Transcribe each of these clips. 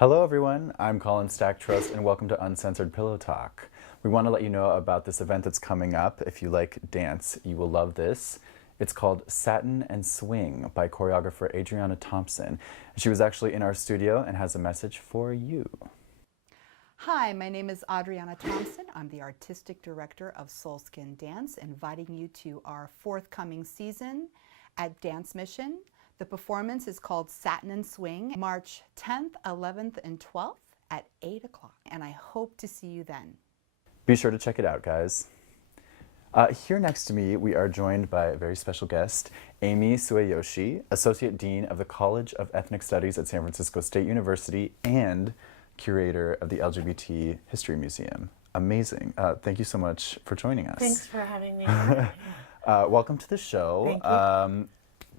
Hello everyone, I'm Colin stack-Troost and welcome to Uncensored Pillow Talk. We want to let you know about this event that's coming up. If you like dance, you will love this. It's called Satin and Swing by choreographer Adriana Thompson. She was actually in our studio and has a message for you. Hi, my name is Adriana Thompson. I'm the Artistic Director of Soul Skin Dance, inviting you to our forthcoming season at Dance Mission. The performance is called Satin and Swing, March 10th, 11th, and 12th at 8 o'clock, and I hope to see you then. Be sure to check it out, guys. Here next to me, we are joined by a very special guest, Amy Sueyoshi, Associate Dean of the College of Ethnic Studies at San Francisco State University and curator of the LGBT History Museum. Amazing. Thank you so much for joining us. Thanks for having me. Welcome to the show. Thank you.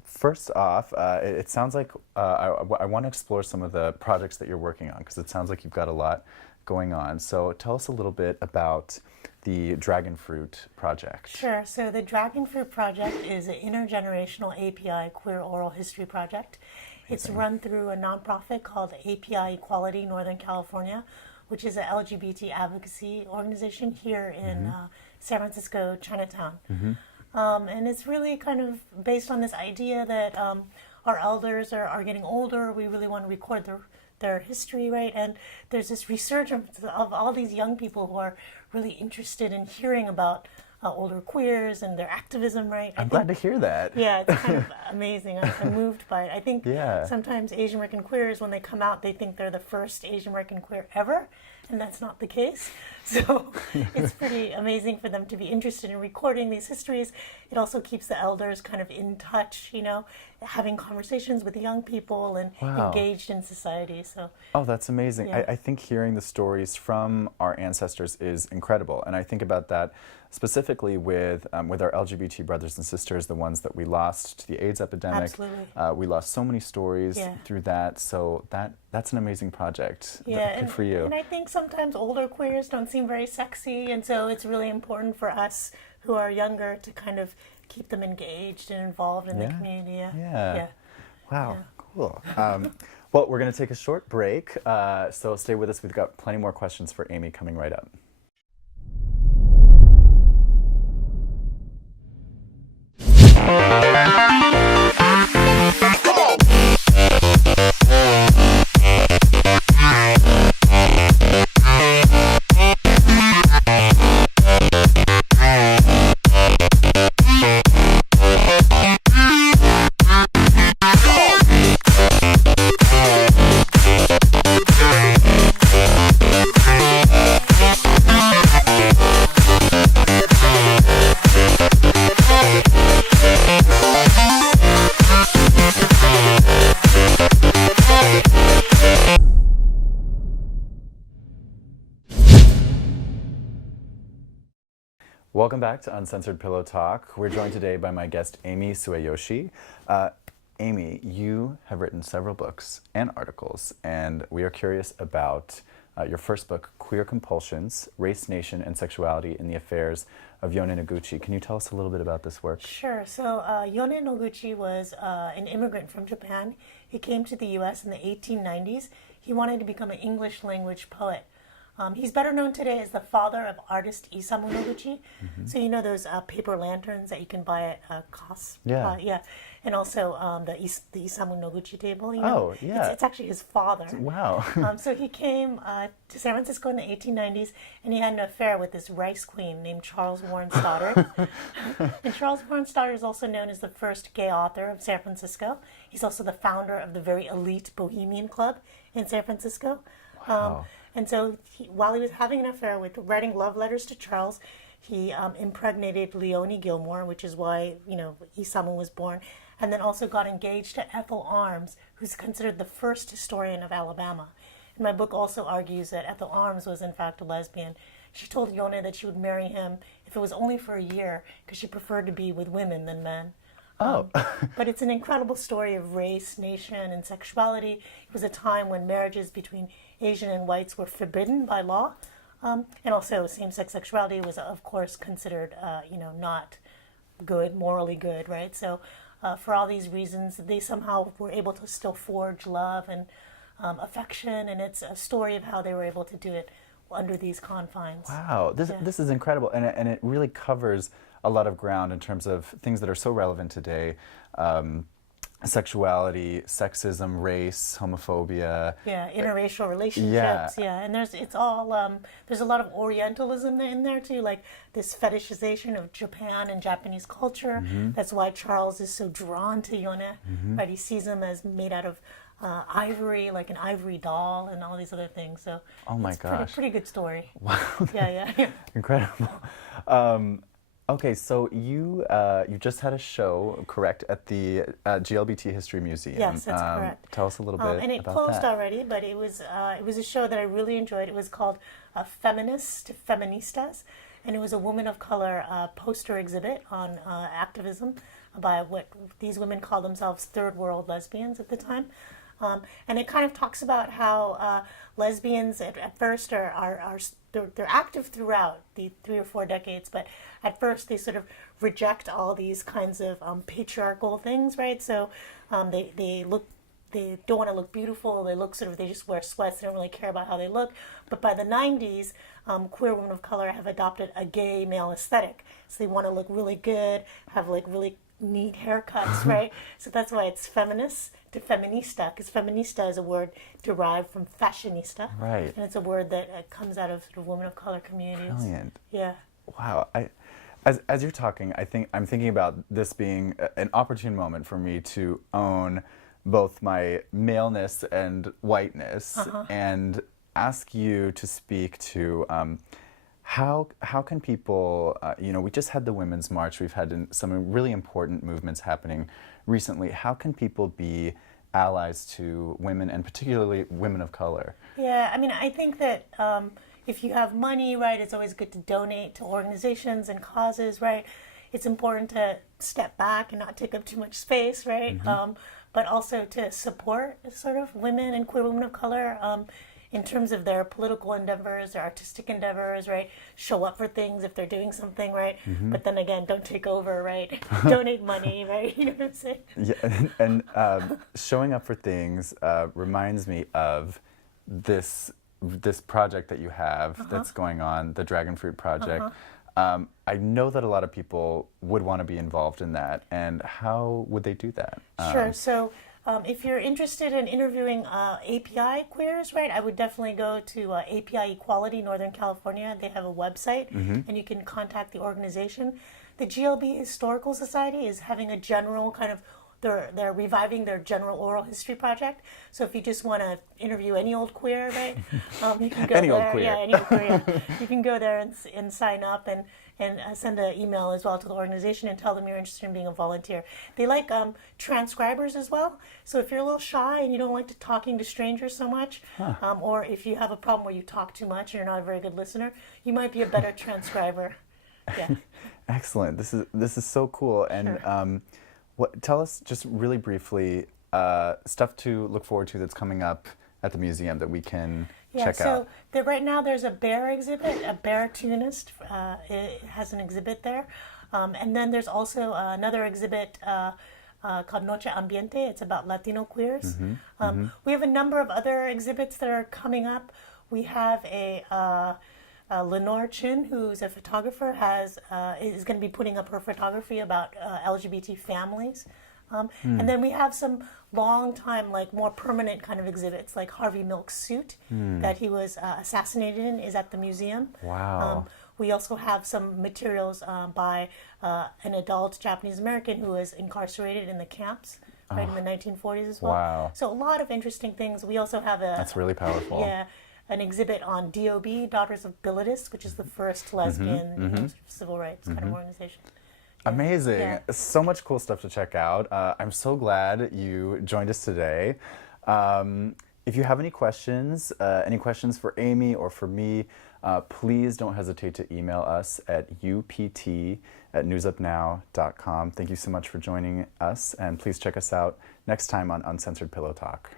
First off, it sounds like I want to explore some of the projects that you're working on because it sounds like you've got a lot going on. So tell us a little bit about the Dragon Fruit Project. Sure. So the Dragon Fruit Project is an intergenerational API queer oral history project. It's run through a nonprofit called API Equality Northern California, which is an LGBT advocacy organization here in San Francisco, Chinatown. And it's really kind of based on this idea that our elders are getting older. We really want to record their history, right? And there's this resurgence of all these young people who are really interested in hearing about older queers and their activism, right? I'm glad to hear that. Yeah, it's kind of amazing. I'm moved by it. I think Yeah. sometimes Asian American queers, when they come out, they think they're the first Asian American queer ever, and that's not the case. So it's pretty amazing for them to be interested in recording these histories. It also keeps the elders kind of in touch, you know, having conversations with the young people and engaged in society. So Oh, that's amazing. Yeah. I think hearing the stories from our ancestors is incredible. And I think about that specifically with our LGBT brothers and sisters, the ones that we lost to the AIDS epidemic. Absolutely. We lost so many stories through that. So that's an amazing project. Yeah, Good for you. And I think sometimes older queers don't seem very sexy, and so it's really important for us who are younger to kind of keep them engaged and involved in the community. Yeah. Wow, cool. Well, we're going to take a short break, so stay with us. We've got plenty more questions for Amy coming right up. Welcome back to Uncensored Pillow Talk. We're joined today by my guest, Amy Sueyoshi. Amy, you have written several books and articles, and we are curious about your first book, Queer Compulsions, Race, Nation, and Sexuality in the Affairs of Yone Noguchi. Can you tell us a little bit about this work? Sure. So Yone Noguchi was an immigrant from Japan. He came to the U.S. in the 1890s. He wanted to become an English language poet. He's better known today as the father of artist Isamu Noguchi. So you know those paper lanterns that you can buy at Costco? Yeah. And also the Isamu Noguchi table. You know? Oh, yeah. It's actually his father. Wow. So he came to San Francisco in the 1890s, and he had an affair with this rice queen named Charles Warren Stoddard. And Charles Warren Stoddard is also known as the first gay author of San Francisco. He's also the founder of the very elite Bohemian Club in San Francisco. Wow. And so while he was having an affair with writing love letters to Charles, he impregnated Leonie Gilmore, which is why, you know, Isamu was born, and then also got engaged to Ethel Arms, who's considered the first historian of Alabama. And my book also argues that Ethel Arms was in fact a lesbian. She told Yone that she would marry him if it was only for a year because she preferred to be with women than men. But it's an incredible story of race, nation, and sexuality. It was a time when marriages between Asian and whites were forbidden by law. And also same-sex sexuality was, of course, considered, not good, morally good, right? So for all these reasons, they somehow were able to still forge love. And affection, and it's a story of how they were able to do it under these confines. Wow, this is incredible, and it really covers a lot of ground in terms of things that are so relevant today. Sexuality, sexism, race, homophobia. Yeah, interracial relationships. Yeah, and there's a lot of Orientalism in there too, like this fetishization of Japan and Japanese culture. That's why Charles is so drawn to Yone. Right, he sees him as made out of ivory, like an ivory doll, and all these other things. So, oh my it's gosh, pretty good story. Wow, Yeah. Incredible. Okay, so you just had a show, correct, at the GLBT History Museum. Yes, that's correct. Tell us a little bit and it about closed that. already, but it was a show that I really enjoyed. It was called Feminists to Feministas, and it was a woman of color poster exhibit on activism by what these women call themselves third world lesbians at the time. And it kind of talks about how lesbians at first they're active throughout the 3 or 4 decades, but at first they sort of reject all these kinds of patriarchal things, right? So they don't want to look beautiful. They just wear sweats. They don't really care about how they look. But by the 90s, queer women of color have adopted a gay male aesthetic. So they want to look really good, have like really neat haircuts, right? So that's why it's feminist to feminista, because feminista is a word derived from fashionista, right? And it's a word that comes out of sort of women of color communities. Brilliant. Yeah. Wow. As you're talking, I'm thinking about this being an opportune moment for me to own both my maleness and whiteness, and ask you to speak to how can people, we just had the Women's March, we've had some really important movements happening recently. How can people be allies to women, and particularly women of color? Yeah, I mean, I think that if you have money, right, it's always good to donate to organizations and causes, right? It's important to step back and not take up too much space, right? But also to support sort of women and queer women of color in terms of their political endeavors, their artistic endeavors, right? Show up for things if they're doing something, right? But then again, don't take over, right? Donate money, right? You know what I'm saying? Yeah, and showing up for things reminds me of this project that you have that's going on, the Dragon Fruit Project. I know that a lot of people would want to be involved in that, and how would they do that? Sure. So if you're interested in interviewing API queers, right, I would definitely go to API Equality Northern California. They have a website, and you can contact the organization. The GLB Historical Society is having a general kind of, they're reviving their general oral history project. So if you just want to interview any old queer, right, you can go any there. Old queer. Yeah, any old queer. Yeah. You can go there and sign up and send an email as well to the organization and tell them you're interested in being a volunteer. They like transcribers as well. So if you're a little shy and you don't like talking to strangers so much, or if you have a problem where you talk too much and you're not a very good listener, you might be a better transcriber. Yeah. Excellent. This is so cool. And Sure. Tell us just really briefly stuff to look forward to that's coming up at the museum that we can check out. So right now there's a bear exhibit, a bear tunist. It has an exhibit there. And then there's also another exhibit called Noche Ambiente. It's about Latino queers. We have a number of other exhibits that are coming up. We have Lenore Chin, who's a photographer, is going to be putting up her photography about LGBT families. And then we have some long time, like more permanent kind of exhibits, like Harvey Milk's suit that he was assassinated in is at the museum. Wow. We also have some materials by an adult Japanese American who was incarcerated in the camps right in the 1940s as well. Wow. So a lot of interesting things. We also have That's really powerful. Yeah. An exhibit on DOB, Daughters of Bilitis, which is the first lesbian sort of civil rights kind of organization. Amazing. Yeah. So much cool stuff to check out. I'm so glad you joined us today. If you have any questions for Amy or for me, please don't hesitate to email us at upt@newsupnow.com. Thank you so much for joining us, and please check us out next time on Uncensored Pillow Talk.